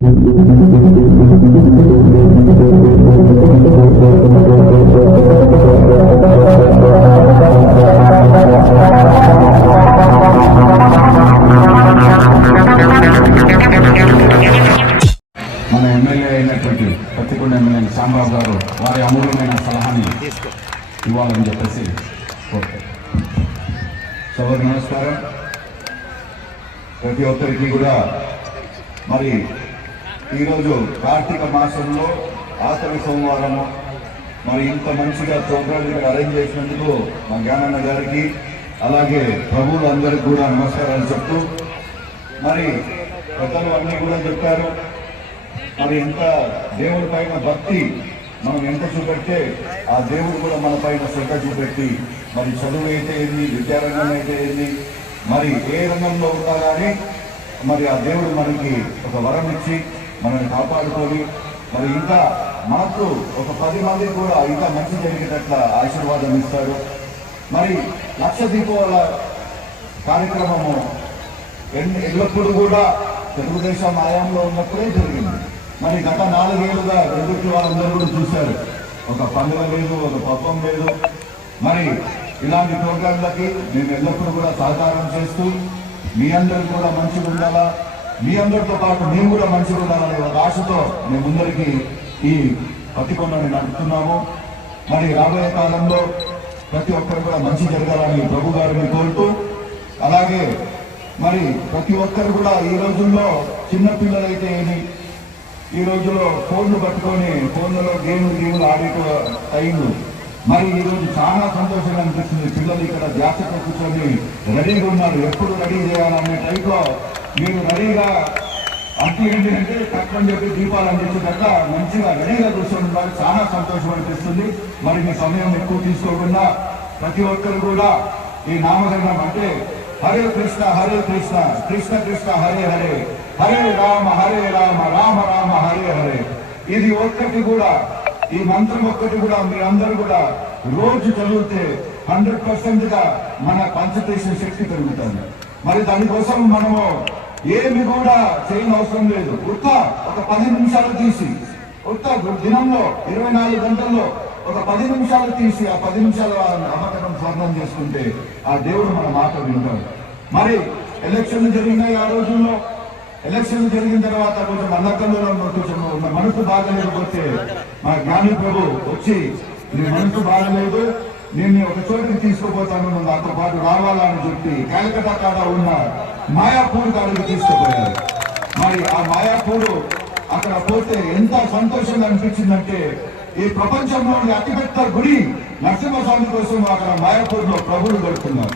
మన ఎమ్మెల్యే అయినటువంటి పత్తికొండ ఎమ్మెల్యే శ్యాంబాబు గారు వారి అమూల్యమైన సలహాని ఇవ్వాలని చెప్పేసి సోదరు నమస్కారం ప్రతి ఒక్కరికి కూడా మరి ఈరోజు కార్తీక మాసంలో ఆఖరి సోమవారము. మరి ఇంత మంచిగా ప్రోగ్రాం ఇక్కడ అరేంజ్ చేసినందుకు మా జ్ఞానన్న గారికి అలాగే ప్రభువులందరికీ కూడా నమస్కారాలు చెప్తూ మరి పెద్దలు అన్నీ కూడా చెప్పారు. మరి ఎంత దేవుడి పైన భక్తి మనం ఎంత చూపెడితే ఆ దేవుడు కూడా మన పైన శ్రద్ధ చూపెట్టి మరి చదువు అయితే ఏంది విద్యారంగం అయితే ఏంది మరి ఏ రంగంలో ఉన్నా కానీ మరి ఆ దేవుడు మనకి ఒక వరం ఇచ్చి మనల్ని కాపాడుకొని మరి ఇంకా మనకు ఒక పది మంది కూడా ఇంకా మంచి జరిగేటట్ల ఆశీర్వాదం ఇస్తారు. మరి లక్ష దీపావళ కార్యక్రమము ఎన్- ఎల్లప్పుడూ కూడా తెలుగుదేశం ఆయాంలో ఉన్నప్పుడే జరిగింది. మరి గత నాలుగేళ్ళుగా ఎదుటి వాళ్ళందరూ కూడా చూశారు. ఒక పండుగ లేదు ఒక పబ్బం లేదు. మరి ఇలాంటి ప్రోగ్రాంలకి మేము ఎల్లప్పుడూ కూడా సహకారం చేస్తూ మీ అందరూ కూడా మంచిగా ఉండాలా మీ అందరితో పాటు మేము కూడా మంచిగా ఉండాలనే ఒక ఆశతో మేము ముందరికి ఈ పత్తికొండని నడుపుతున్నాము. మరి రాబోయే కాలంలో ప్రతి ఒక్కరు కూడా మంచి జరగాలని ప్రభు గారిని కోరుతూ అలాగే మరి ప్రతి ఒక్కరు కూడా ఈ రోజుల్లో చిన్నపిల్లలైతే ఏమి ఈ రోజుల్లో ఫోన్లు పట్టుకొని ఫోన్లలో గేమ్లు గేమ్లు ఆడే టైంలు మరి ఈ రోజు చాలా సంతోషంగా అనిపిస్తుంది. పిల్లలు ఇక్కడ ధ్యాసతో కూర్చొని రెడీగా ఉన్నారు. ఎప్పుడు రెడీ చేయాలనే టైంలో మీరు రెడీగా అంటే అంటే తక్కువని చెప్పి దీపాలు అందించేటట్ల మంచిగా రెడీగా కూర్చొని ఉండాలి చాలా సంతోషం అనిపిస్తుంది. మరి మీ సమయం ఎక్కువ తీసుకోకుండా ప్రతి ఒక్కరు కూడా ఈ నామకరణం అంటే హరే కృష్ణ హరే కృష్ణ కృష్ణ కృష్ణ హరే హరే హరే రామ హరే రామ రామ రామ హరే హరే. ఇది ఒక్కటి కూడా ఈ మంత్రం ఒక్కటి కూడా మీ అందరూ కూడా రోజు చదివితే హండ్రెడ్ పర్సెంట్గా మన పంచతీసిన శక్తి పెరుగుతుంది. మరి దానికోసం మనము ఏమి కూడా చేయని అవసరం లేదు. ఉత్త ఒక పది నిమిషాలు తీసి ఉత్త దినంలో ఇరవై నాలుగు గంటల్లో ఒక పది నిమిషాలు తీసి ఆ పది నిమిషాలు అమ్మకం స్వర్ణం చేసుకుంటే ఆ దేవుడు మన మాట వింటాడు. మరి ఎలక్షన్లు జరిగినాయి ఆ రోజుల్లో. ఎలక్షన్ జరిగిన తర్వాత కొంచెం అన్నకల్లో కొంచెం మనసు బాగలేకపోతే మా జ్ఞాని ప్రభు వచ్చి నీ మనసు బాగలేదు నేను ఒక చోటికి తీసుకుపోతాను నువ్వు నాతో పాటు రావాలని చెప్పి కలకత్తా కాడ ఉన్న మాయాపూర్ కాడికి తీసుకుపోయారు. మరి ఆ మాయాపూర్ అక్కడ పోతే ఎంత సంతోషంగా అనిపించిందంటే ఈ ప్రపంచంలోని అతిపెద్ద గుడి నరసింహస్వామి కోసం అక్కడ మాయాపూర్లో ప్రభులు కడుతున్నారు